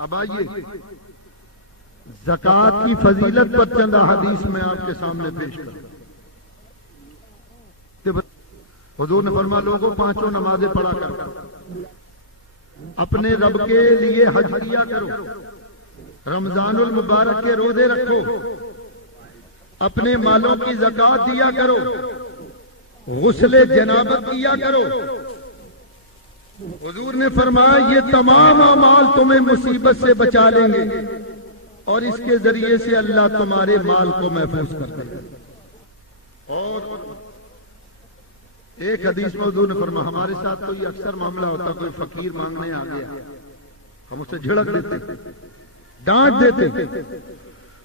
اب آئیے زکوٰۃ کی فضیلت پر چند احادیث میں آپ کے سامنے پیش کروں. حضور نے فرمایا لوگوں پانچوں نمازیں پڑھا کر اپنے رب کے لیے حج کیا کرو, رمضان المبارک کے روزے رکھو, اپنے مالوں کی زکوٰۃ دیا کرو, غسل جنابت کیا کرو. حضور نے فرمایا یہ تمام اعمال تمہیں مصیبت سے بچا لیں گے اور اس کے ذریعے سے اللہ تمہارے مال کو محفوظ کر دے گا. اور ایک حدیث میں حضور نے فرمایا ہمارے ساتھ تو یہ اکثر معاملہ ہوتا, کوئی فقیر مانگنے آ گیا ہم اسے جھڑک دیتے, ڈانٹ دیتے.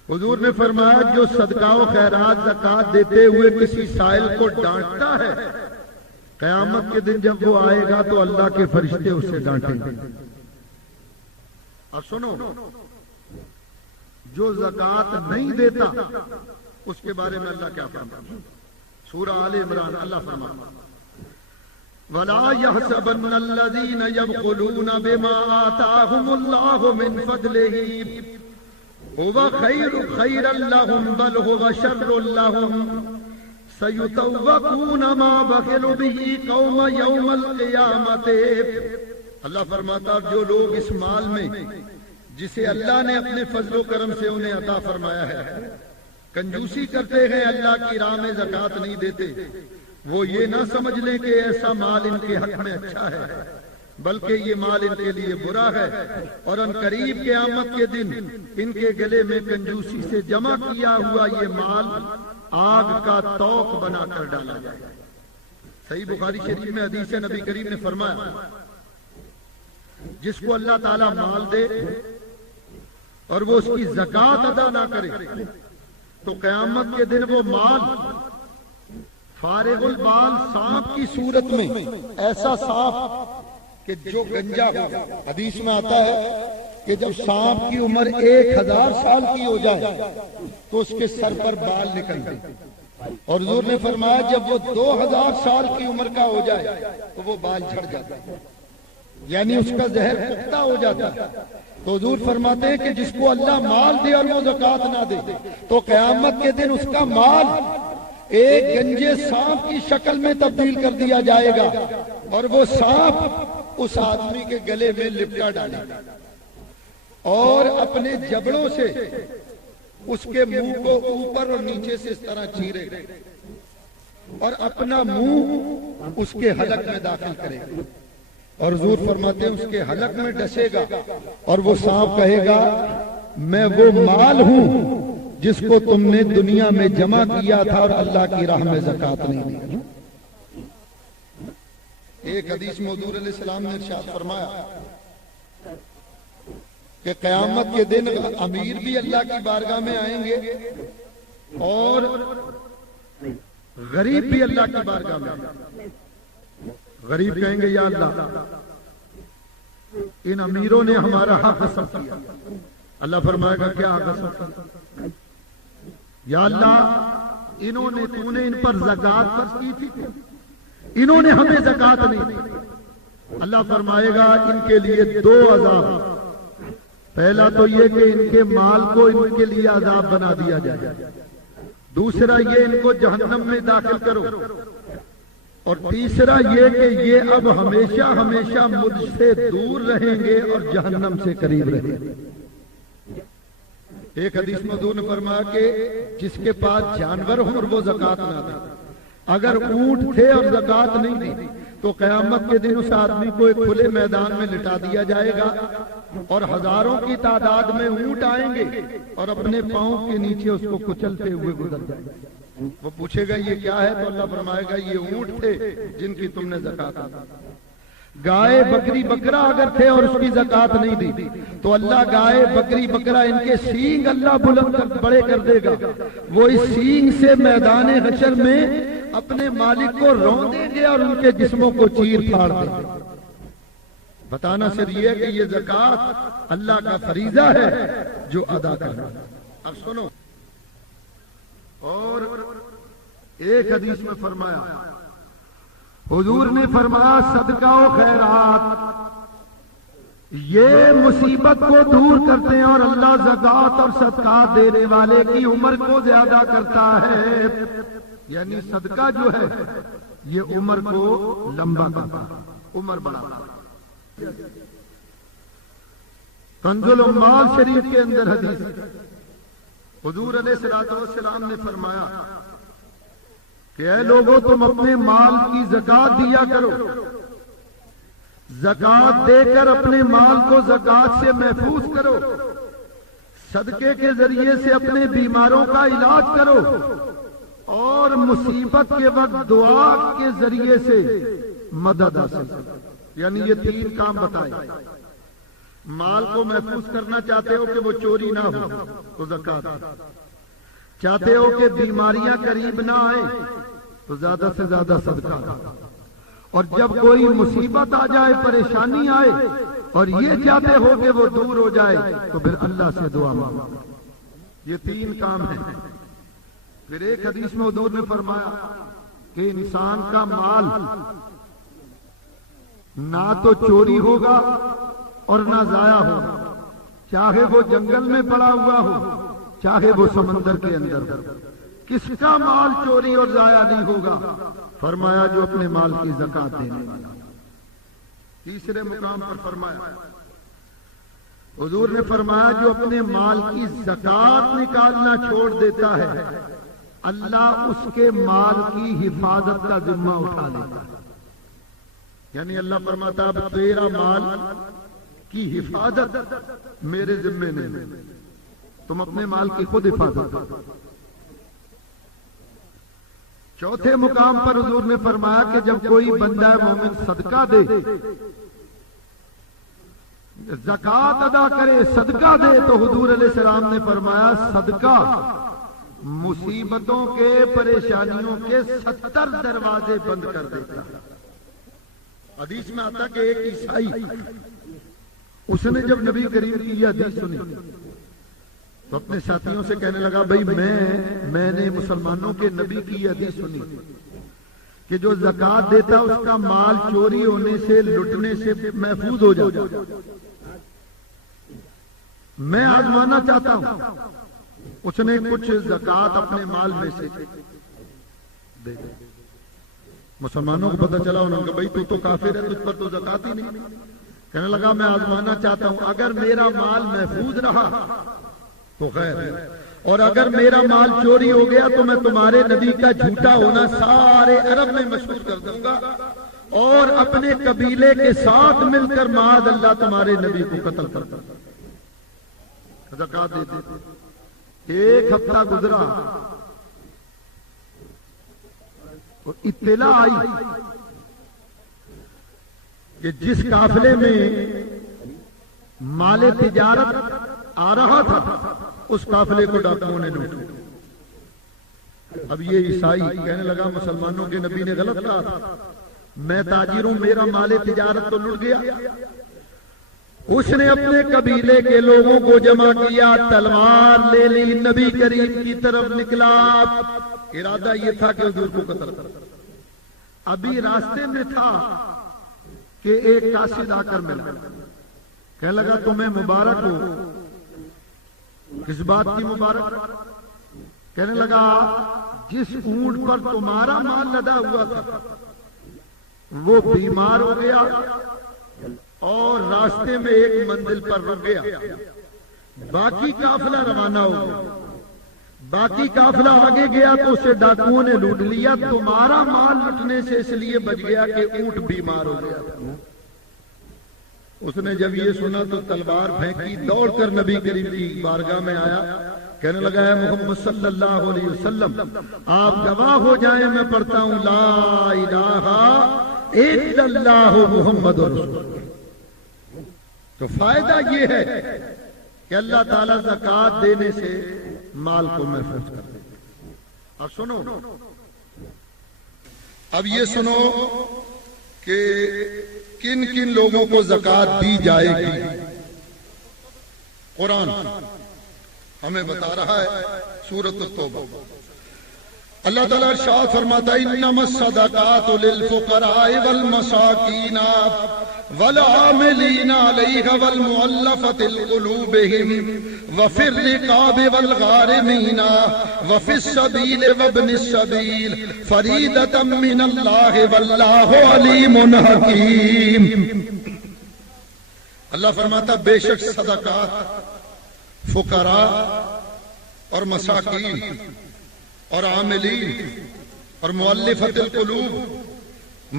حضور نے فرمایا جو صدقہ و خیرات زکوٰۃ دیتے ہوئے کسی سائل کو ڈانٹتا ہے, قیامت کے دن جب وہ آئے گا تو اللہ کے فرشتے اسے ڈانٹیں گے. اب سنو, جو زکوٰۃ نہیں دیتا اس کے بارے میں اللہ کیا فرماتا. سورہ آل عمران اللہ فرماتا وَلَا يَحْسَبَنَّ الَّذِينَ يَبْخُلُونَ بِمَا آتَاهُمُ اللَّهُ مِنْ فَضْلِهِ هُوَ خَيْرًا لَهُمْ بَلْ هُوَ شَرٌّ لَهُمْ سَيُطَوَّقُونَ مَا بَخِلُوا بِهِ قَوْمَ يَوْمَ الْقِيَامَةِ. اللہ فرماتا جو لوگ اس مال میں جسے اللہ نے اپنے فضل و کرم سے انہیں عطا فرمایا ہے کنجوسی کرتے ہیں, اللہ کی راہ میں زکوٰۃ نہیں دیتے, وہ یہ نہ سمجھ لیں کہ ایسا مال ان کے حق میں اچھا ہے, بلکہ یہ مال ان کے لیے برا ہے, اور ان قریب قیامت کے دن ان کے گلے میں کنجوسی سے جمع کیا ہوا یہ مال آگ کا توق بنا کر ڈالا جائے. صحیح بخاری شریف میں حدیث ہے, نبی کریم نے فرمایا جس کو اللہ تعالیٰ مال دے اور وہ اس کی زکوٰۃ ادا نہ کرے تو قیامت کے دن وہ مال فارغ البال سانپ کی صورت میں, ایسا سانپ کہ جو گنجا ہوگا. حدیث میں آتا ہے کہ جب سانپ کی عمر 1000 سال کی ہو جائے تو اس کے سر پر بال نکلتے, اور حضور نے فرمایا جب وہ 2000 سال کی عمر کا ہو جائے تو وہ بال جھڑ جاتے ہیں, یعنی اس کا زہر پختہ ہو جاتا ہے. تو حضور فرماتے ہیں کہ جس کو اللہ مال دے اور وہ زکوٰۃ نہ دے تو قیامت کے دن اس کا مال ایک گنجے سانپ کی شکل میں تبدیل کر دیا جائے گا, اور وہ سانپ اس آدمی کے گلے میں لپٹا ڈالے گا اور اپنے جبڑوں سے اس کے منہ کو اوپر اور نیچے سے اس طرح چیرے گا اور اپنا منہ اس کے حلق میں داخل کرے گا, اور حضور فرماتے ہیں اس کے حلق میں ڈسے گا اور وہ سانپ کہے گا میں وہ مال ہوں جس کو تم نے دنیا میں جمع کیا تھا اور اللہ کی راہ میں زکوٰۃ نہیں دی. ایک حدیث میں حضور علیہ السلام نے ارشاد فرمایا کہ قیامت کے دن امیر بھی اللہ کی بارگاہ میں آئیں گے اور غریب بھی اللہ کی بارگاہ میں آئیں گے. غریب کہیں گے یا اللہ ان امیروں نے ہمارا حق غصب کیا. اللہ فرمائے گا کیا حق غصب کیا؟ یا اللہ انہوں نے تو نے ان پر زکوٰۃ فرض کی تھی, انہوں نے ہمیں زکوٰۃ نہیں دی. اللہ فرمائے گا ان کے لیے 2 عذاب. پہلا تو یہ کہ ان کے مال کو ان کے لیے عذاب بنا دیا جائے, دوسرا یہ ان کو جہنم میں داخل کرو, اور تیسرا یہ کہ یہ اب ہمیشہ ہمیشہ مجھ سے دور رہیں گے اور جہنم سے قریب رہیں گے. ایک حدیث میں حضور نے فرمایا کہ جس کے پاس جانور ہوں اور وہ زکوٰۃ نہ دے, اگر اونٹ تھے اور زکوٰۃ نہیں دی تو قیامت کے دن اس آدمی کو ایک کھلے میدان میں لٹا دیا جائے گا اور ہزاروں کی تعداد میں اونٹ آئیں گے اور اپنے پاؤں کے نیچے اس کو کچلتے ہوئے گزر جائیں گے. وہ پوچھے گا یہ کیا ہے تو اللہ فرمائے گا یہ اونٹ تھے جن کی تم نے زکوٰۃ ادا کی. گائے بکری بکرا اگر تھے اور اس کی زکوٰۃ نہیں دی تو اللہ گائے بکری بکرا ان کے سینگ اللہ بلند بڑے کر دے گا, وہ اس سینگ سے میدان حشر میں اپنے مالک کو رون دیں گے اور ان کے جسموں کو چیر پھاڑ دیں گے. بتانا صرف یہ ہے کہ یہ زکوٰۃ اللہ کا فریضہ ہے جو ادا کرنا. اب سنو, اور ایک حدیث میں فرمایا حضور نے فرمایا صدقہ و خیرات یہ مصیبت کو دور کرتے ہیں اور اللہ زکات اور صدقات دینے والے کی عمر کو زیادہ کرتا ہے. یعنی صدقہ جو ہے یہ عمر کو لمبا کرتا ہے، عمر بڑھاتا ہے. کنز الاموال شریف کے اندر حدیث حضور علیہ الصلوۃ والسلام نے فرمایا کہ اے لوگوں تم اپنے مال کی زکات دیا کرو، زکات دے کر اپنے مال کو زکات سے محفوظ کرو، صدقے کے ذریعے سے اپنے بیماروں کا علاج کرو، اور مصیبت کے وقت دعا کے ذریعے سے مدد حاصل کرو. یعنی یہ 3 کام بتائے. مال کو محفوظ کرنا چاہتے ہو کہ وہ چوری نہ ہو تو زکات، چاہتے ہو کہ بیماریاں قریب نہ آئیں تو زیادہ سے زیادہ صدقہ، اور جب کوئی مصیبت آ جائے، پریشانی آئے اور یہ چاہتے ہو کہ وہ دور ہو جائے تو پھر اللہ سے دعا مانگو. یہ 3 کام ہیں. پھر ایک حدیث میں حضور نے فرمایا کہ انسان کا مال نہ تو چوری ہوگا اور نہ ضائع ہوگا، چاہے وہ جنگل میں پڑا ہوا ہو چاہے وہ سمندر کے اندر ہو. کس کا مال چوری اور ضائع نہیں ہوگا؟ فرمایا جو اپنے مال کی زکات دینے والا. تیسرے مقام پر فرمایا حضور نے فرمایا جو اپنے مال کی زکات نکالنا چھوڑ دیتا ہے اللہ اس کے مال کی حفاظت کا ذمہ اٹھا لیتا ہے. یعنی اللہ فرماتا اب تیرا مال کی حفاظت میرے ذمے نہیں، تم اپنے مال کی خود حفاظت کرو. چوتھے مقام پر حضور نے فرمایا کہ جب کوئی بندہ مومن صدقہ دے، زکات ادا کرے، صدقہ دے، تو حضور علیہ السلام نے فرمایا صدقہ مصیبتوں کے، پریشانیوں کے 70 دروازے بند کر دیتا ہے. حدیث میں آتا کہ ایک عیسائی، اس نے جب نبی کریم کی یہ حدیث سنی تو اپنے ساتھیوں سے کہنے لگا بھائی میں نے مسلمانوں کے نبی کی یہ حدیث سنی کہ جو زکات دیتا اس کا مال چوری ہونے سے، لٹنے سے محفوظ ہو جاتا. میں آزمانا چاہتا ہوں. اس نے کچھ زکات اپنے مال میں سے دے دی. مسلمانوں کو پتہ چلا، انہوں نے کہا بھائی تو کافر ہے، تجھ پر تو زکات ہی نہیں. کہنے لگا میں آزمانا چاہتا ہوں، اگر میرا مال محفوظ رہا تو خیر ہے، اور اگر میرا مال چوری ہو گیا تو میں تمہارے نبی کا جھوٹا ہونا سارے عرب میں مشہور کر دوں گا اور اپنے قبیلے کے ساتھ مل کر معاذ اللہ تمہارے نبی کو قتل کر دوں گا. زکات دیتے تھے. 1 ہفتہ گزرا اور اطلاع آئی کہ جس قافلے میں مال تجارت آ رہا تھا اس قافلے کو ڈاکوؤں نے لوٹا. اب یہ عیسائی کہنے لگا مسلمانوں کے نبی نے غلط کہا تھا، میں تاجر ہوں، میرا مال تجارت تو لٹ گیا. اس نے اپنے قبیلے کے لوگوں کو جمع کیا، تلوار لے لی، نبی کریم کی طرف نکلا. ارادہ یہ تھا کہ حضور کو قتل کر. ابھی راستے میں تھا کہ ایک قاصد آ کر ملا، کہنے لگا تمہیں مبارک ہو. کس بات کی مبارک؟ کہنے لگا جس اونٹ پر تمہارا مال لدا ہوا تھا وہ بیمار ہو گیا اور راستے میں ایک منزل پر رک گیا، باقی قافلہ روانہ ہو گیا. باقی قافلہ آگے گیا تو اسے ڈاکوؤں نے لوٹ لیا. تمہارا مال لٹنے سے اس لیے بچ گیا کہ اونٹ بیمار ہو گیا تھا. اس نے جب یہ سنا تو تلوار پھینکی، دوڑ کر نبی کریم کی بارگاہ میں آیا، کہنے لگا ہے محمد صلی اللہ علیہ وسلم آپ گواہ ہو جائیں میں پڑھتا ہوں لا الہ الا اللہ محمد رسول اللہ. تو فائدہ یہ ہے کہ اللہ تعالیٰ زکات دینے سے مال کو محفوظ کر دیتے. اب سنو، اب یہ سنو کہ کن کن لوگوں کو زکات دی جائے گی. قرآن ہمیں بتا رہا ہے سورۃ التوبہ اللہ تعالیٰ ارشاد فرماتا ہے انما الصدقات للفقراء والمساکین والعاملین علیہا والمؤلفۃ قلوبہم وفی الرقاب والغارمین وفی السبیل وابن السبیل فریضۃ من اللہ واللہ علیم حکیم۔ اللہ فرماتا بے شک صدقات فقراء اور مساکین اور عاملین اور مؤلفۃ القلوب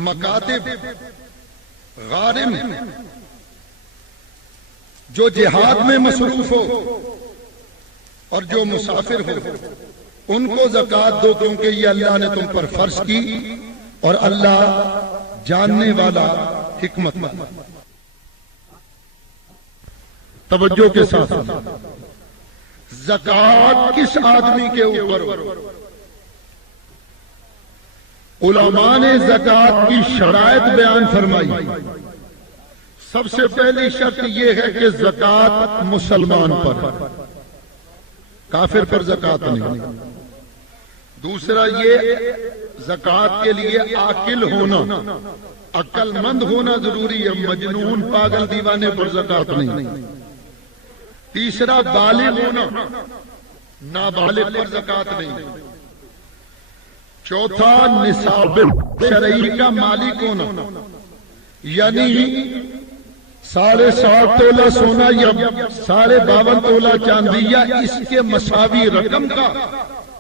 مکاتب غارم جو جہاد میں مصروف ہو اور جو مسافر ہو ان کو زکوٰۃ دو، کیونکہ یہ اللہ نے تم پر فرض کی اور اللہ جاننے والا حکمت والا۔ توجہ کے ساتھ زکوٰۃ کس آدمی کے اوپر ہو؟ علماء نے زکوٰۃ کی شرائط بیان فرمائی۔ سب سے پہلی شرط یہ ہے کہ زکوٰۃ مسلمان پر، کافر پر زکوٰۃ نہیں۔ دوسرا یہ زکوٰۃ کے لیے عاقل ہونا، عقل مند ہونا ضروری ہے، مجنون پاگل دیوانے پر زکوٰۃ نہیں۔ تیسرا بالغ ہونا، نابالغ پر زکوٰۃ نہیں۔ چوتھا نصاب شرعی کا مالک ہونا، یعنی 7.5 تولہ سونا یا 52.5 تولہ چاندی یا اس کے مساوی رقم کا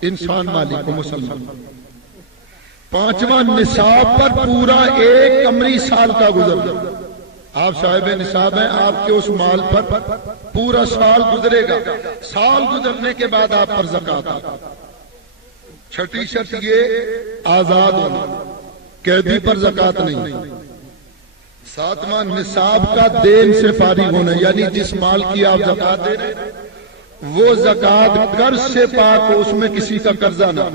انسان مالک ہو، مسلمان۔ پانچواں نصاب پر پورا 1 قمری سال کا گزر جائے۔ آپ صاحب نصاب ہیں، آپ کے اس مال پر پورا سال گزرے گا، سال گزرنے کے بعد آپ پر زکوٰۃ آئے۔ چھٹی شرط یہ آزاد ہونا، قیدی پر زکوٰۃ نہیں۔ ساتواں نصاب کا دین سے فارغ ہونا، یعنی جس مال کی آپ زکوٰۃ دے رہے وہ زکوٰۃ قرض سے پاک ہو، اس میں کسی کا قرضہ نہ۔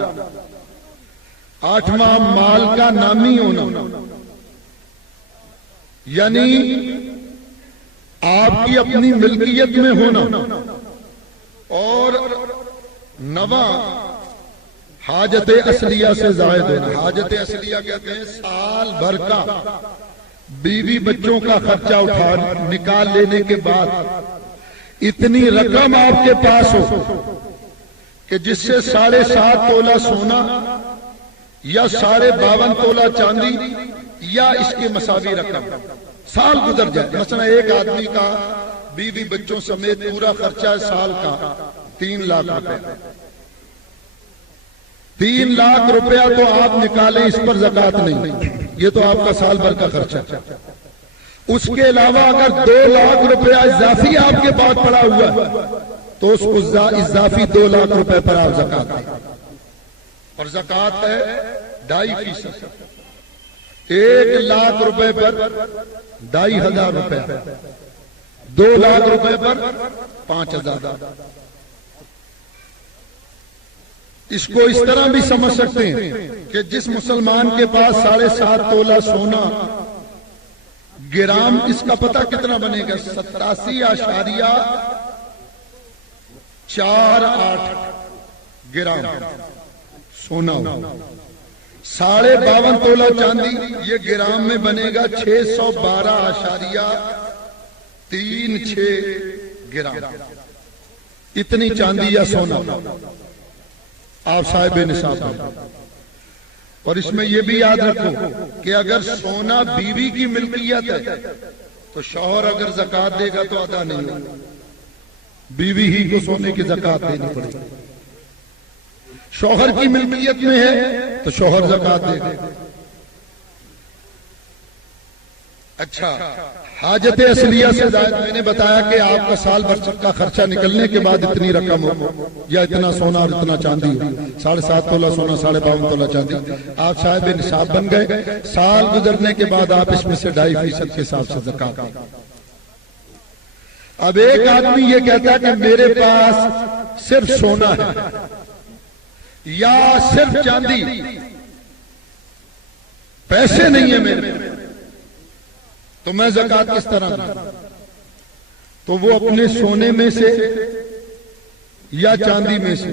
آٹھواں مال کا نامی ہونا، یعنی آپ کی اپنی ملکیت میں ہونا۔ اور نواں حاجت اصلیہ سے زائد ہونا۔ حاجت اصلیہ کہتے ہیں سال بھر کا بیوی بچوں کا خرچہ اٹھا نکال لینے کے بعد اتنی رقم آپ کے پاس ہو کہ جس سے 7.5 تولہ سونا یا 52.5 تولہ چاندی یا اس کے مساوی رقم سال گزر جائے۔ مثلا ایک آدمی کا بیوی بچوں سمیت پورا خرچہ ہے سال کا 3 لاکھ روپے۔ 3 لاکھ روپیہ تو آپ نکالیں، اس پر زکوٰۃ نہیں، یہ تو آپ کا سال بھر کا خرچہ۔ اس کے علاوہ اگر 2 لاکھ روپیہ اضافی آپ کے پاس پڑا ہوا ہے تو اس اضافی 2 لاکھ روپے پر آپ زکوٰۃ دیں، اور زکوٰۃ ہے 2.5%۔ 1 لاکھ روپے پر 2,500 روپے، 2 لاکھ روپے پر 5,000۔ اس کو اس طرح بھی سمجھ سکتے ہیں کہ جس مسلمان کے پاس 7.5 تولہ سونا، گرام اس کا پتہ کتنا بنے گا؟ 87.48 گرام سونا۔ 52.5 تولہ چاندی، یہ گرام میں بنے گا 612.36 گرام۔ اتنی چاندی یا سونا آپ صاحب نصاب ہیں۔ اور اس میں یہ بھی یاد رکھو کہ اگر سونا بیوی کی ملکیت ہے تو شوہر اگر زکوٰۃ دے گا تو ادا نہیں ہوگا، بیوی ہی کو سونے کی زکوٰۃ دینی پڑے گی۔ شوہر کی ملکیت میں ہے تو شوہر زکوٰۃ دے گا۔ اچھا، حاجت اصلیہ سے زائد میں نے بتایا کہ آپ کا سال بھر کا خرچہ نکلنے کے بعد اتنی رقم ہو یا اتنا سونا اور اتنا چاندی ہو، 7.5 تولہ سونا 52.5 تولہ چاندی، آپ صاحب نصاب بن گئے۔ سال گزرنے کے بعد آپ اس میں سے 2.5% کے حساب سے زکوٰۃ دیں۔ اب ایک آدمی یہ کہتا ہے کہ میرے پاس صرف سونا ہے یا صرف چاندی، پیسے نہیں ہے میرے، تو میں زکوٰۃ کس طرح دوں؟ تو وہ اپنے سونے میں سے یا چاندی میں سے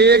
1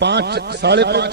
5, 5.5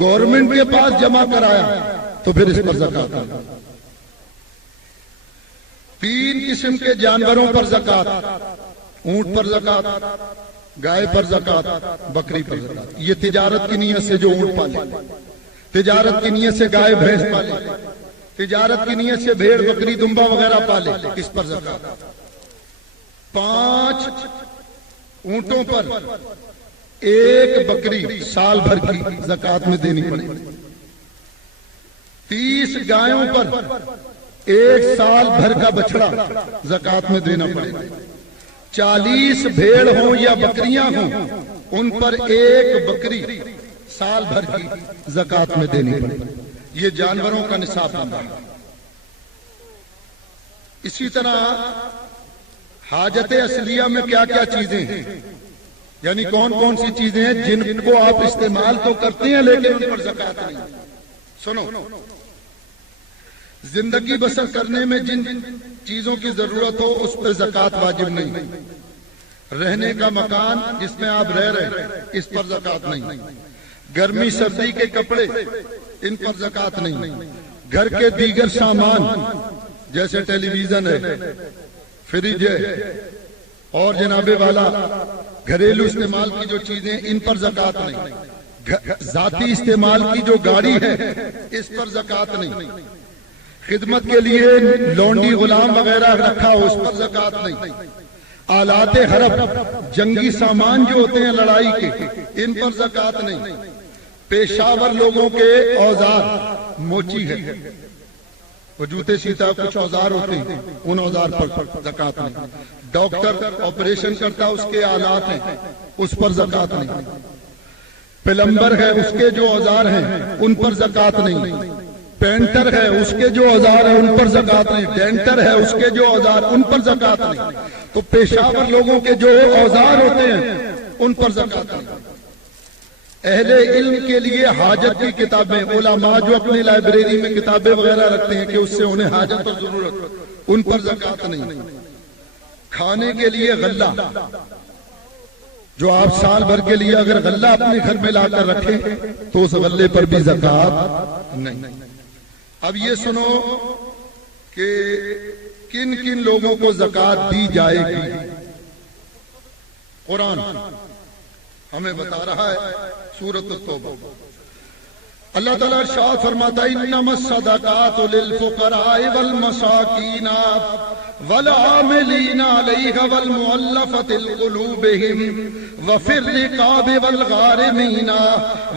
گورنمنٹ کے پاس جمع کرایا تو پھر اس پر زکات ہے۔ 3 قسم کے جانوروں پر زکات، اونٹ پر زکات، گائے پر زکات، بکری پر زکات۔ یہ تجارت کی نیت سے جو اونٹ پالے، تجارت کی نیت سے گائے بھینس پالے، تجارت کی نیت سے بھیڑ بکری دمبا وغیرہ پالے، اس پر زکات۔ 5 اونٹوں پر 1 بکری سال بھر کی زکات میں دینی پڑے گی۔ 30 گایوں پر 1 سال بھر کا بچڑا زکات میں دینا پڑے گا۔ 40 بھیڑ ہوں یا بکریاں ہوں ان پر 1 بکری سال بھر کی زکات میں دینی پڑے گی۔ یہ جانوروں کا نصاب بنتا ہے۔ اسی طرح حاجت اصلیہ میں کیا کیا چیزیں ہیں، یعنی کون کون سی چیزیں ہیں جن کو آپ استعمال تو کرتے ہیں لیکن ان پر زکات نہیں۔ سنو، زندگی بسر کرنے میں جن چیزوں کی ضرورت ہو اس پر زکات واجب نہیں۔ رہنے کا مکان جس میں آپ رہ رہے ہیں اس پر زکات نہیں۔ گرمی سردی کے کپڑے ان پر زکات نہیں۔ گھر کے دیگر سامان جیسے ٹیلی ویژن ہے، فریج ہے اور جناب والا گھریلو استعمال کی جو چیزیں ان پر زکات نہیں۔ ذاتی استعمال کی جو گاڑی ہے اس پر زکات نہیں۔ خدمت کے لیے لونڈی غلام وغیرہ رکھا ہو اس پر زکات نہیں۔ آلات حرب جنگی سامان جو ہوتے ہیں لڑائی کے ان پر زکات نہیں۔ پیشاور لوگوں کے اوزار، موچی ہے، وہ جوتے سیتا کچھ اوزار ہوتے ہیں ان اوزار پر زکات نہیں۔ ڈاکٹر آپریشن کرتا اس کے آلات ہیں اس پر زکات نہیں۔ پلمبر ہے اس کے جو اوزار ہیں ان پر زکات نہیں۔ پینٹر ہے اس کے جو اوزار ہیں ان پر زکات نہیں۔ ڈینٹر ہے اس کے جو اوزار ان پر زکات نہیں۔ تو پیشاور لوگوں کے جو اوزار ہوتے ہیں ان پر زکات نہیں۔ اہل علم کے لیے حاجت کی کتابیں، علماء جو اپنی لائبریری میں کتابیں وغیرہ رکھتے ہیں کہ اس سے انہیں حاجت اور ضرورت، ان پر زکات نہیں۔ کھانے کے لیے غلہ، جو آپ سال بھر کے لیے اگر غلہ اپنے گھر میں لا کر رکھیں تو اس غلے پر بھی زکات نہیں۔ اب یہ سنو کہ کن کن لوگوں کو زکات دی جائے گی۔ قرآن ہمیں بتا رہا ہے، سورۃ التوبہ اللہ تعالیٰ ارشاد فرماتا ہے انما الصدقات للفقراء والمساکین والعاملین علیہا والمؤلفۃ قلوبہم وفی الرقاب والغارمین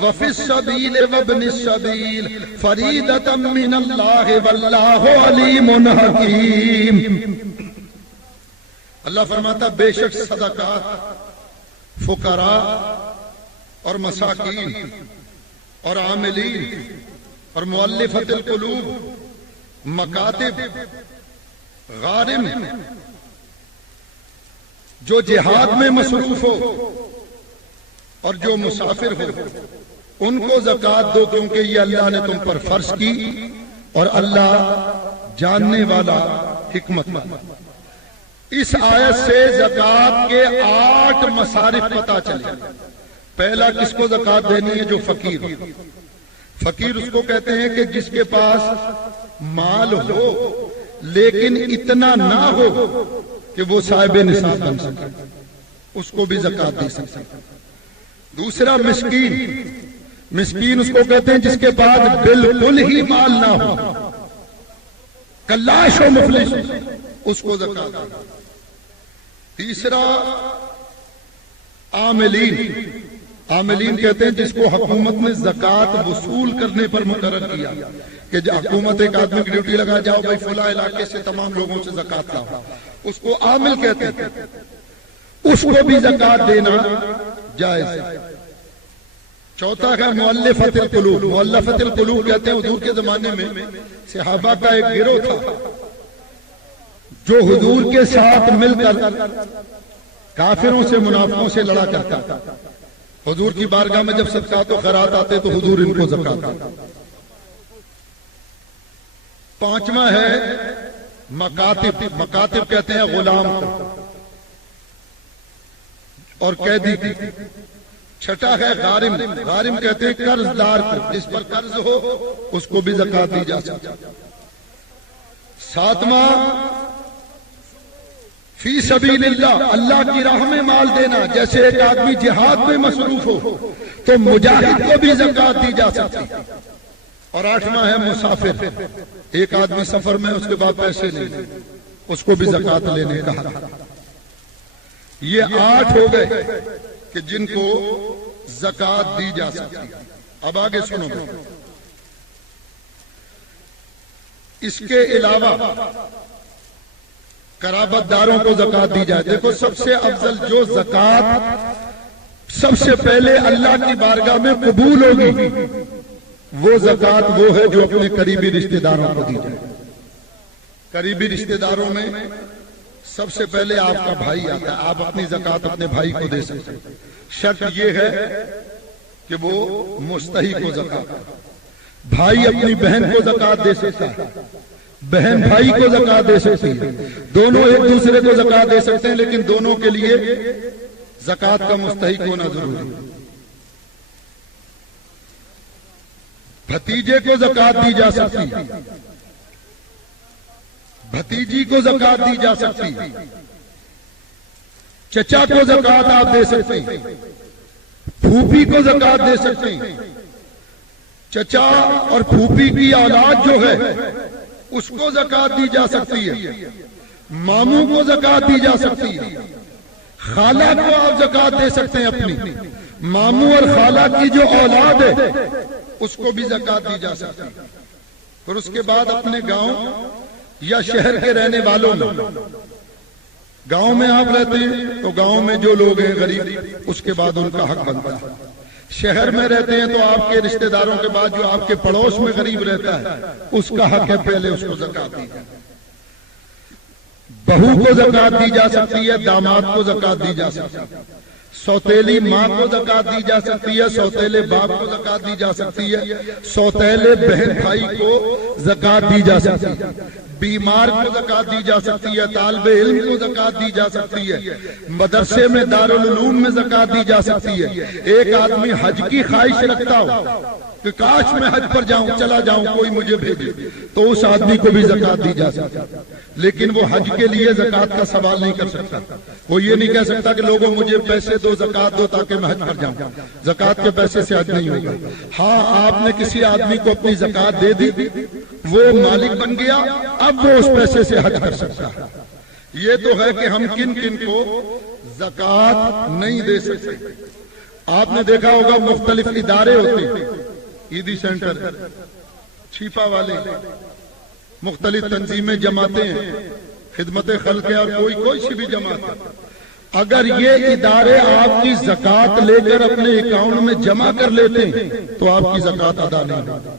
وفی السبیل وابن السبیل فریضۃ من اللہ واللہ علیم حکیم۔ اللہ فرماتا بے شک صدقات فقراء اور مساکین اور عاملین اور مؤلفۃ القلوب، مکاتب، غارم، جو جہاد میں مصروف ہو اور جو مسافر ہو ان کو زکات دو، کیونکہ یہ اللہ نے تم پر فرض کی اور اللہ جاننے والا حکمت مند۔ اس آیت سے زکات کے 8 مصارف پتہ چلے۔ پہلا کس کو زکات دینی ہے؟ جو فقیر ہو۔ فقیر اس کو کہتے ہیں کہ جس کے پاس مال ہو لیکن اتنا نہ ہو کہ وہ صاحب نصاب بن سکے، اس کو بھی زکات دے سکتے۔ دوسرا مسکین، مسکین اس کو کہتے ہیں جس کے پاس بالکل ہی مال نہ ہو، کلاش و مفلس، اس کو زکات دے۔ تیسرا عاملین، عاملین کہتے ہیں جس کو حکومت نے زکات وصول کرنے پر مقرر کیا کہ حکومت ایک آدمی کی ڈیوٹی لگا، جاؤ بھائی فلاں علاقے سے تمام لوگوں سے زکات لاؤ، اس کو عامل کہتے ہیں، اس کو بھی زکات دینا جائز ہے۔ چوتھا ہے مؤلفۃ القلوب۔ مؤلفۃ القلوب کہتے ہیں حضور کے زمانے میں صحابہ کا ایک گروہ تھا جو حضور کے ساتھ مل کر کافروں سے منافقوں سے لڑا کرتا تھا۔ حضور کی بارگاہ میں جب صدقات و خیرات آتے تو حضور ان کو زکات دیتے۔ پانچواں ہے مکاتب۔ مکاتب کہتے ہیں غلام اور قیدی کی۔ چھٹا ہے غارم. غارم کہتے ہیں قرض دار کو، جس پر قرض ہو اس کو بھی زکات دی جا سکتی. ساتواں فی سبیل اللہ، اللہ کی راہ میں مال دینا. جیسے ایک آدمی جہاد میں مصروف ہو تو مجاہد کو بھی زکات دی جا سکتی. اور آٹھواں ہے مسافر. ایک آدمی سفر میں، اس کے بعد پیسے نہیں، اس کو بھی زکات لینے کا حق. یہ 8 ہو گئے کہ جن کو زکات دی جا سکتی. اب آگے سنو. اس کے علاوہ قرابت داروں کو زکات دی جائے. دیکھو سب سے افضل جو زکات سب سے پہلے اللہ کی بارگاہ میں قبول ہوگی وہ زکات وہ ہے جو اپنے قریبی رشتہ داروں کو دی جائے. قریبی رشتہ داروں میں سب سے پہلے آپ کا بھائی آتا ہے. آپ اپنی زکات اپنے بھائی کو دے سکتے ہیں. شرط یہ ہے کہ وہ مستحق کو زکات. بھائی اپنی بہن کو زکات دے سکتا ہے، بہن بھائی کو زکات دے سکتی ہے. دونوں ایک دوسرے کو زکات دے سکتے ہیں، لیکن دونوں کے لیے زکات کا مستحق ہونا ضروری ہے. بھتیجے کو زکات دی جا سکتی ہے، بھتیجی کو زکات دی جا سکتی ہے. چچا کو زکات آپ دے سکتے ہیں، پھوپھی کو زکات دے سکتے ہیں. چچا اور پھوپھی کی اولاد جو ہے اس کو زکات دی جا سکتی ہے. ماموں کو زکات دی جا سکتی ہے. خالہ کو آپ زکات دے سکتے ہیں اپنی. ماموں اور خالہ کی جو اولاد ہے اس کو بھی زکات دی جا سکتی ہے. اور اس کے بعد اپنے گاؤں یا شہر کے رہنے والوں میں، گاؤں میں آپ رہتے ہیں تو گاؤں میں جو لوگ ہیں غریب، اس کے بعد ان کا حق بنتا ہے. شہر میں رہتے ہیں تو آپ کے رشتہ داروں کے بعد جو آپ کے پڑوس میں غریب رہتا ہے اس کا حق ہے پہلے اس کو زکات دی جائے. بہو کو زکات دی جا سکتی ہے، داماد کو زکات دی جا سکتی ہے. سوتیلی ماں کو زکات دی جا سکتی ہے، سوتیلے باپ کو زکات دی جا سکتی ہے، سوتیلے بہن بھائی کو زکات دی جا سکتی ہے. بیمار کو زکات دی جا سکتی ہے، طالب علم کو زکات دی جا سکتی ہے، مدرسے میں دارالعلوم میں زکات دی جا سکتی ہے. ایک آدمی حج کی خواہش رکھتا ہو کہ کاش میں حج پر جاؤں، چلا جاؤں، کوئی مجھے بھیجے، تو اس آدمی کو بھی زکات دی جا سکتی ہے. لیکن وہ حج کے لیے زکات کا سوال نہیں کر سکتا. وہ یہ نہیں کہہ سکتا کہ لوگوں مجھے پیسے دو، زکات دو تاکہ میں حج پر جاؤں. زکات کے پیسے سے حج نہیں ہوگا. ہاں، آپ نے کسی آدمی کو اپنی زکات دے دی، وہ مالک بن گیا، اب وہ اس پیسے سے حج کر سکتا ہے. یہ تو ہے کہ ہم کن کن کو زکات نہیں دے سکتے. آپ نے دیکھا ہوگا مختلف ادارے ہوتے ہیں، عیدی سینٹر، چھیپا والے، مختلف تنظیمیں، جماعتیں ہیں، خدمت خلق ہے، اور کوئی سی بھی جماعت ہے. اگر یہ ادارے آپ کی زکات لے کر اپنے اکاؤنٹ میں جمع کر لیتے ہیں تو آپ کی زکات ادا نہیں ہوتی.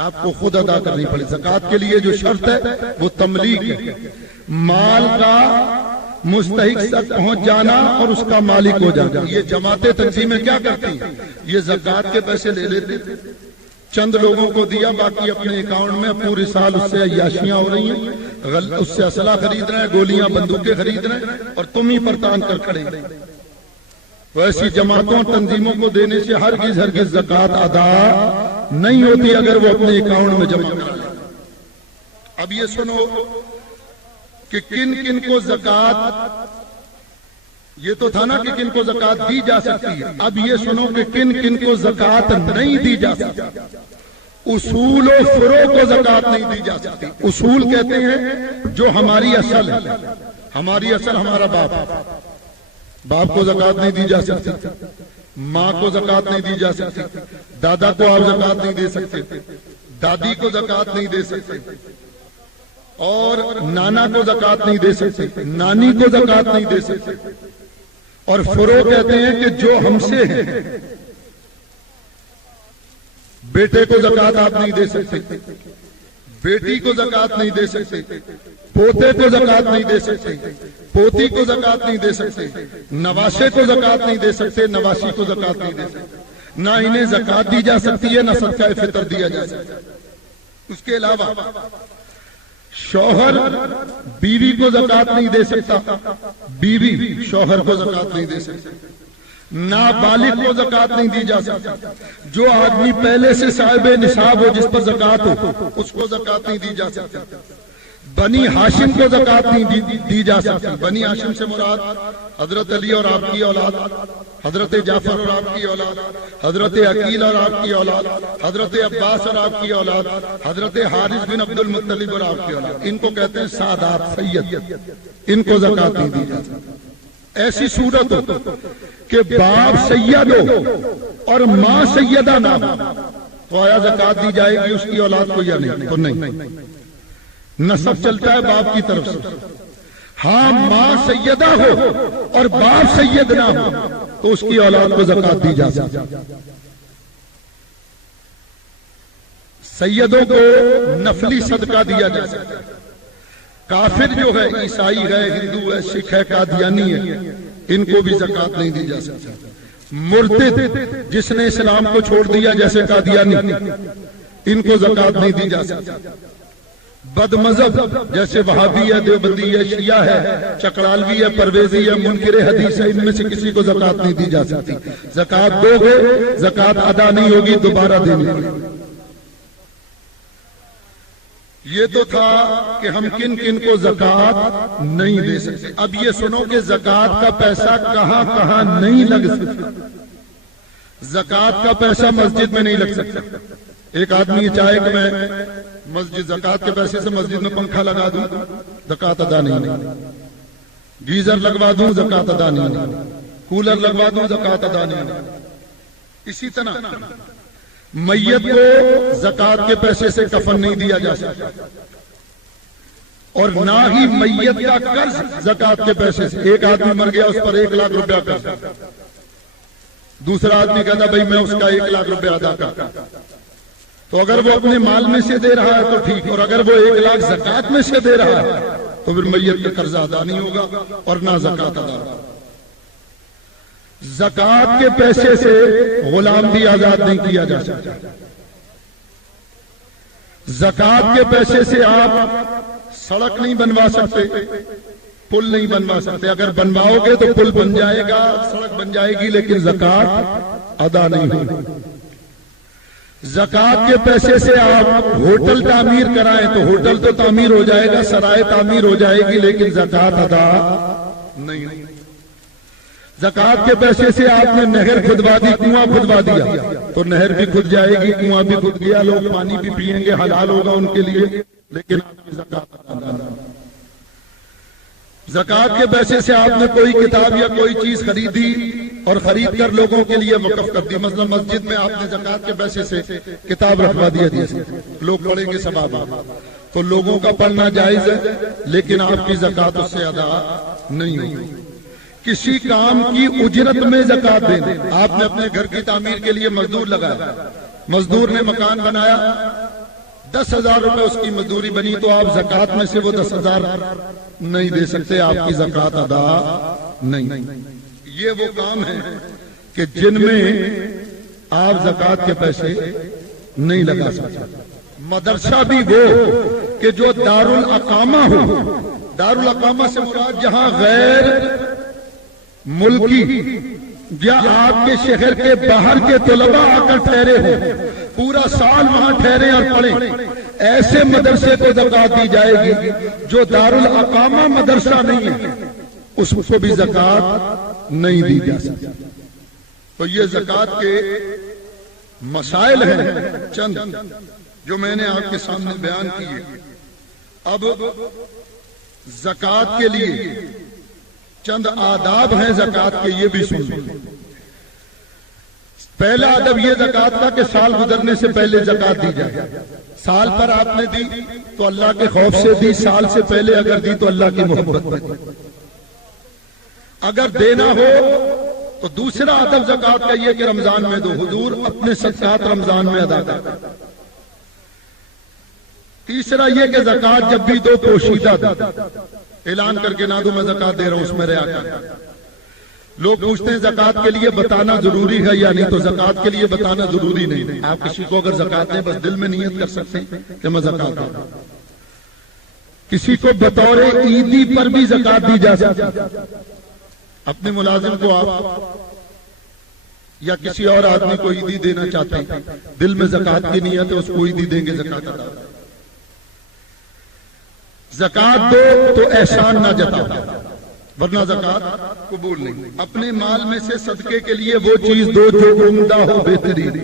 آپ کو خود ادا کرنی پڑے. زکات کے لیے جو شرط ہے وہ تملیک ہے، مال کا مستحق تک پہنچ جانا اور اس کا مالک ہو جانا. یہ جماعتیں تنظیمیں کیا کرتی ہیں؟ یہ زکات کے پیسے لے لیتے، چند لوگوں کو دیا، باقی اپنے اکاؤنٹ میں پورے سال اس سے عیاشیاں ہو رہی ہیں، اس سے اسلحہ خرید رہے ہیں، گولیاں بندوقیں خرید رہے ہیں، اور تم ہی پر تان کر کھڑے. ویسی جماعتوں تنظیموں کو دینے سے ہرگز زکات ادا نہیں ہوتی اگر وہ اپنے اکاؤنٹ میں جمع کر لیں. اب یہ سنو کہ کن کن کو زکات، یہ تو تھا نا کہ کن کو زکات دی جا سکتی ہے. اب یہ سنو کہ کن کن کو زکات نہیں دی جا سکتی. اصول و فروع کو زکات نہیں دی جا سکتی. اصول کہتے ہیں جو ہماری اصل ہے. ہماری اصل ہمارا باپ، باپ کو زکات نہیں دی جا سکتی، ماں کو زکات نہیں دی جا سکتی، دادا کو آپ زکات نہیں دے سکتے، دادی کو زکات نہیں دے سکتے، اور نانا کو زکات نہیں دے سکتے، نانی کو زکات نہیں دے سکتے. اور فروع کہتے ہیں کہ جو ہم سے ہیں. بیٹے کو زکات آپ نہیں دے سکتے، بیٹی کو زکات نہیں دے سکتے، پوتے کو زکات نہیں دے سکتے، پوتی کو زکات نہیں دے سکتے، نواسے کو زکات نہیں دے سکتے، نواسی کو زکات نہیں دے سکتے. نہ انہیں زکات دی جا سکتی ہے، نہ صدقہ فطر دیا جا سکتا ہے. اس کے علاوہ شوہر بیوی کو زکات نہیں دے سکتا، بیوی شوہر کو زکات نہیں دے سکتی. نابالغ کو زکات نہیں دی جا سکتی. جو آدمی پہلے سے صاحب نصاب ہو جس پر زکات ہو اس کو زکات نہیں دی جا سکتی. بنی ہاشم کو زکات نہیں دی جا سکتی. بنی ہاشم سے مراد حضرت علی اور آپ کی اولاد، حضرت جعفر اور آپ کی اولاد، حضرت عقیل اور آپ کی اولاد، حضرت عباس اور آپ کی اولاد، حضرت حارث بن عبد المطلب اور آپ کی اولاد. ان کو کہتے ہیں سادات، سید. ان کو زکات نہیں دی جا سکتی. ایسی صورت ہو کہ باپ سید ہو اور ماں سیدہ نہ ہو تو آیا زکات دی جائے گی اس کی اولاد کو یا نہیں؟ تو نہیں. نسب چلتا ہے باپ کی طرف سے. ہاں ماں سیدہ ہو اور باپ سید نہ ہو تو اس کی اولاد کو زکات دی جا سکتی. سیدوں کو نفلی صدقہ دیا جا سکتا ہے. کافر جو ہے، عیسائی ہے، ہندو ہے، سکھ ہے، قادیانی ہے، ان کو بھی زکات نہیں دی جا سکتی. مرتد جس نے اسلام کو چھوڑ دیا جیسے قادیانی، ان کو زکات نہیں دی جا سکتی. بد مذہب جیسے وہابی ہے، دیوبندی ہے، شیعہ ہے، چکرالوی ہے، پرویزی ہے، منکر حدیث ہے، ان میں سے کسی کو زکات نہیں دی جا سکتی. زکات دو گے زکات ادا نہیں ہوگی، دوبارہ دینی ہوگی. یہ تو تھا کہ ہم کن کن کو زکات نہیں دے سکتے. اب یہ سنو کہ زکات کا پیسہ کہاں کہاں نہیں لگ سکتا. زکات کا پیسہ مسجد میں نہیں لگ سکتا. ایک آدمی یہ چاہے کہ میں مسجد زکات کے پیسے سے مسجد میں پنکھا لگا دوں، زکات ادا نہیں. گیزر لگوا دوں، زکات ادا نہیں. کولر لگوا دوں، زکات ادا نہیں. اسی طرح میت کو زکات کے پیسے سے کفن نہیں دیا جا سکتا، اور نہ ہی میت کا قرض زکات کے پیسے سے. ایک آدمی مر گیا، اس پر 1 لاکھ روپیہ قرض، دوسرا آدمی کہتا بھائی میں اس کا 1 لاکھ روپیہ ادا کرتا، تو اگر وہ اپنے مال میں سے دے رہا ہے تو ٹھیک، اور اگر وہ 1 لاکھ زکات میں سے دے رہا ہے تو پھر میت کا قرض ادا نہیں ہوگا اور نہ زکات ادا ہوگا. زکات کے پیسے سے غلام بھی آزاد نہیں کیا جا سکتا. زکات کے پیسے سے آپ سڑک نہیں بنوا سکتے، پل نہیں بنوا سکتے. اگر بنواؤ گے تو پل بن جائے گا، سڑک بن جائے گی، لیکن زکات ادا نہیں ہوگی. زکات کے پیسے سے آپ ہوٹل تعمیر کرائیں تو ہوٹل تو تعمیر ہو جائے گا، سرائے تعمیر ہو جائے گی، لیکن زکات ادا نہیں ہوگی. زکات کے پیسے سے آپ نے نہر کھدوا دی، کنواں کھدوا دیا تو نہر بھی کھد جائے گی، کنواں بھی کھد گیا، لوگ پانی بھی پئیں گے، حلال ہوگا ان کے لیے، لیکن آپ کی زکات ادا نہیں. زکات کے پیسے سے آپ نے کوئی کتاب یا کوئی چیز خریدی اور خرید کر لوگوں کے لیے وقف کر دی. مثلا مسجد میں آپ نے زکات کے پیسے سے کتاب رکھوا دیا، لوگ پڑھیں گے ثواب ہوگا، تو لوگوں کا پڑھنا جائز ہے، لیکن آپ کی زکات اس سے ادا نہیں ہوگی. کسی کام کی اجرت میں زکات دیں. آپ نے اپنے گھر کی تعمیر کے لیے مزدور لگایا، مزدور نے مکان بنایا، 10,000 روپے اس کی مزدوری بنی، تو آپ زکات میں سے وہ 10,000 نہیں دے سکتے، آپ کی زکات ادا نہیں. یہ وہ کام ہے کہ جن میں آپ زکات کے پیسے نہیں لگا سکتے. مدرسہ بھی وہ کہ جو دارالاقامہ ہو. دارالاقامہ سے مراد جہاں غیر ملکی یا آپ کے شہر کے باہر کے طلباء آ کر ٹھہرے ہوں، پورا سال وہاں ٹھہرے اور پڑھیں، ایسے مدرسے کو زکات دی جائے گی. جو دارالاقامہ مدرسہ نہیں ہے اس کو بھی زکات نہیں دی جا سکتی. تو یہ زکات کے مسائل ہیں چند جو میں نے آپ کے سامنے بیان کیے. اب زکات کے لیے چند آداب ہیں زکات کے، یہ بھی سن لیں. پہلا ادب یہ زکات کا کہ سال گزرنے سے پہلے زکات دی جائے. سال پر آپ نے دی تو اللہ کے خوف سے دی، سال سے پہلے اگر دی تو اللہ کی محبت میں دی. اگر دینا ہو تو دوسرا ادب زکات کا یہ کہ رمضان میں دو. حضور اپنے صدقات رمضان میں ادا کرتے. تیسرا یہ کہ زکات جب بھی دو پوشیدہ دو، اعلان کر کے نہ دو میں زکات دے رہا ہوں، اس میں ریا کر. لوگ پوچھتے ہیں زکات کے لیے بتانا ضروری ہے یا نہیں، تو زکات کے لیے بتانا ضروری نہیں. آپ کسی کو اگر زکات دیں بس دل میں نیت کر سکتے ہیں کہ میں زکات دے رہا ہوں. کسی کو بطور عیدی پر بھی زکات دی جا سکتی. اپنے ملازم کو آپ یا کسی اور آدمی کو عیدی دینا چاہتے ہیں، دل میں زکوٰۃ کی نیت ہے، اس کو عیدی دیں گے، زکوٰۃ ادا۔ زکوٰۃ دو تو احسان نہ جتاؤ، ورنہ زکوٰۃ قبول نہیں۔ اپنے مال میں سے صدقے کے لیے وہ چیز دو جو عمدہ ہو، بہترین۔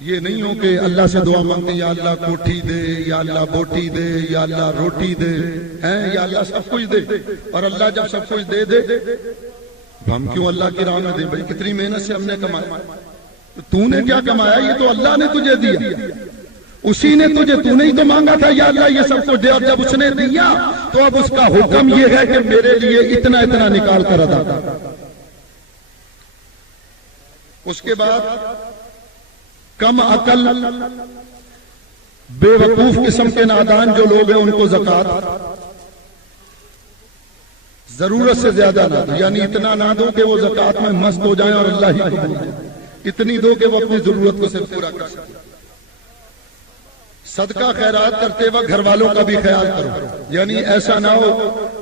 یہ نہیں ہو کہ اللہ سے دعا مانگتے یا اللہ کوٹھی دے، یا اللہ بوٹی دے، یا اللہ روٹی دے، یا اللہ سب کچھ دے، اور اللہ جب سب کچھ دے دے ہم کیوں اللہ کی راہ میں دیں؟ بھائی کتنی محنت سے ہم نے کمایا، تو نے کیا کمایا؟ یہ تو اللہ نے تجھے دیا، اسی نے تجھے، تو نے ہی تو مانگا تھا یا اللہ یہ سب کچھ دے، اور جب اس نے دیا تو اب اس کا حکم یہ ہے کہ میرے لیے اتنا اتنا نکال کر ادا کر۔ اس کے بعد کم عقل بے وقوف قسم کے نادان جو لوگ ہیں ان کو زکوٰۃ ضرورت سے زیادہ نہ دو، یعنی اتنا نہ دو کہ وہ زکوٰۃ میں مست ہو جائیں اور اللہ ہی قبول کرے، اتنی دو کہ وہ اپنی ضرورت کو صرف پورا کر سکے۔ صدقہ خیرات کرتے وقت گھر والوں کا بھی خیال کرو، یعنی ایسا نہ ہو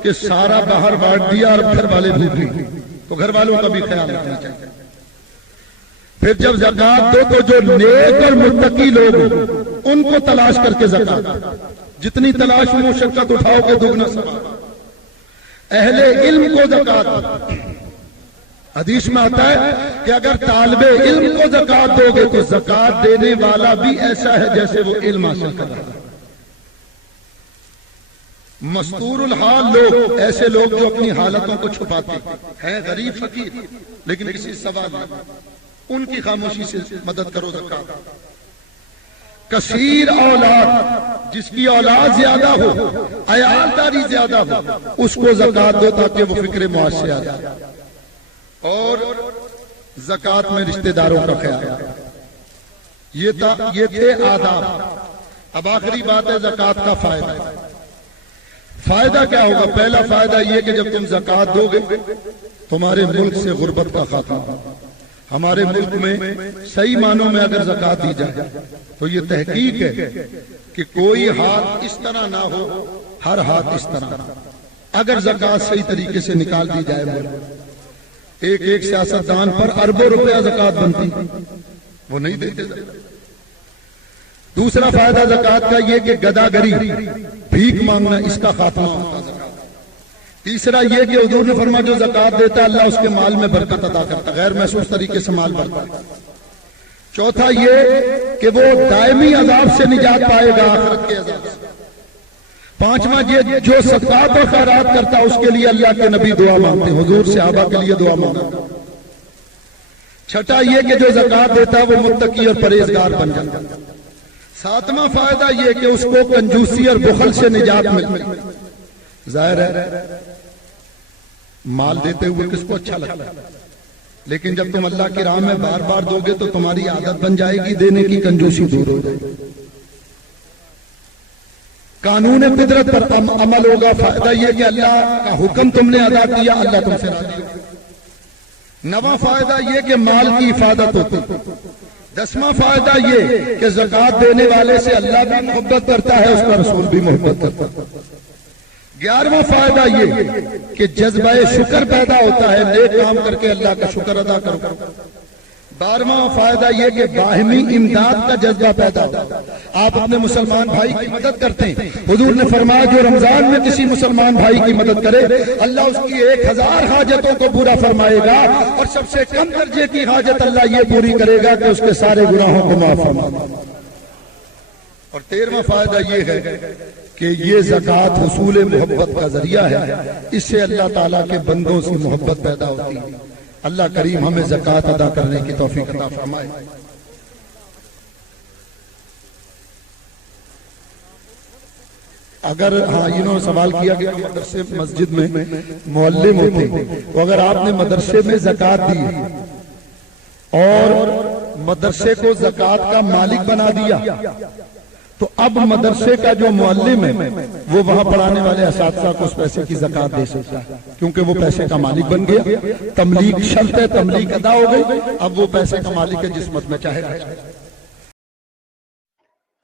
کہ سارا باہر بانٹ دیا اور گھر والے بھوک گئے، تو گھر والوں کا بھی خیال رکھنا چاہیے۔ پھر جب زکوٰۃ دو تو جو نیک اور متقی لوگ ان کو تلاش کر کے زکوٰۃ، جتنی تلاش مشقت اٹھاؤ گے دگنا ثواب۔ اہل علم کو زکوٰۃ، حدیث میں آتا ہے کہ اگر طالب علم کو زکوٰۃ دو گے تو زکوٰۃ دینے والا بھی ایسا ہے جیسے وہ علم حاصل کر رہا ہے۔ مستور الحال لوگ، ایسے لوگ جو اپنی حالتوں کو چھپاتے ہیں، غریب فقیر لیکن کسی سوال نہیں، ان کی خاموشی سے مدد کرو زکوٰۃ۔ کثیر اولاد، جس کی اولاد زیادہ ہو، عیالداری زیادہ ہو، اس کو زکوٰۃ دو تاکہ وہ فکر معاش سے آ جائے۔ اور زکوٰۃ میں رشتہ داروں کا خیال، یہ تھے آداب۔ اب آخری بات ہے زکوٰۃ کا فائدہ۔ فائدہ کیا ہوگا؟ پہلا فائدہ یہ کہ جب تم زکوٰۃ دو گے تمہارے ملک سے غربت کا خاتمہ۔ ہمارے ملک میں صحیح معنوں میں اگر زکوٰۃ دی جائے تو یہ تحقیق ہے کہ کوئی ہاتھ اس طرح نہ ہو، ہر ہاتھ اس طرح۔ اگر زکوٰۃ صحیح طریقے سے نکال دی جائے، ایک ایک سیاستدان پر اربوں روپیہ زکوٰۃ بنتی، وہ نہیں دیتے۔ دوسرا فائدہ زکوٰۃ کا یہ کہ گداگری، بھیک مانگنا، اس کا خاتمہ ہوتا ہے۔ تیسرا یہ کہ حضور نے فرمایا جو زکوٰۃ دیتا ہے اللہ اس کے مال میں برکت عطا کرتا ہے، غیر محسوس طریقے سے مال بڑھتا ہے۔ چوتھا یہ کہ وہ دائمی عذاب سے نجات پائے گا، آخرت کے عذاب سے۔ پانچواں یہ جو صدقات اور خیرات کرتا ہے اس کے لیے اللہ کے نبی دعا مانگتے، حضور صحابہ کے لیے دعا مانگتے۔ چھٹا یہ کہ جو زکوٰۃ دیتا ہے وہ متقی اور پرہیزگار بن جاتا ہے۔ ساتواں فائدہ یہ کہ اس کو کنجوسی اور بخل سے نجات ملتی ہے۔ ظاہر ہے مال دیتے ہوئے کس کو اچھا لگتا ہے، لیکن جب تم اللہ کی راہ میں بار بار دو گے تو تمہاری عادت بن جائے گی دینے کی، کنجوسی دور ہو جائے گی۔ قانون فطرت پر عمل ہوگا۔ فائدہ یہ کہ اللہ کا حکم تم نے ادا کیا، اللہ تم سے راضی ہو۔ نواں فائدہ یہ کہ مال کی حفاظت ہوتی۔ دسواں فائدہ یہ کہ زکوٰۃ دینے والے سے اللہ بھی محبت کرتا ہے، اس کا رسول بھی محبت کرتا ہے۔ 11واں فائدہ یہ کہ جذبہ شکر پیدا ہوتا ہے، نیک کام کر کے اللہ کا شکر ادا کرو۔ 12واں فائدہ یہ کہ باہمی امداد کا جذبہ پیدا ہوتا ہے، آپ اپنے مسلمان بھائی کی مدد کرتے ہیں۔ حضور نے فرمایا جو رمضان میں کسی مسلمان بھائی کی مدد کرے اللہ اس کی 1000 حاجتوں کو پورا فرمائے گا، اور سب سے کم درجے کی حاجت اللہ یہ پوری کرے گا کہ اس کے سارے گناہوں کو معاف فرما دے۔ اور 13واں فائدہ یہ ہے کہ یہ زکوٰۃ حصول محبت کا ذریعہ ہے، اس سے اللہ تعالیٰ کے بندوں سے محبت پیدا ہوتی ہے۔ اللہ کریم ہمیں زکوٰۃ ادا کرنے کی توفیق عطا فرمائے۔ اگر انہوں نے سوال کیا کہ مدرسے مسجد میں معلم ہوتے تو اگر آپ نے مدرسے میں زکوٰۃ دی اور مدرسے کو زکوٰۃ کا مالک بنا دیا تو اب مدرسے کا جو معلم ہے وہ وہاں پڑھانے والے اساتذہ کو اس پیسے کی زکوٰۃ دے سکتا ہے، کیونکہ وہ پیسے کا مالک بن گیا۔ تملیک شرط ہے، تملیک ادا ہو گئی، اب وہ پیسے کا مالک ہے جس مت میں چاہے گا۔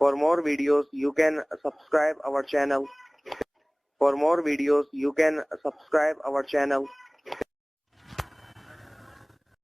For more videos you can subscribe our channel. For more videos you can subscribe our channel.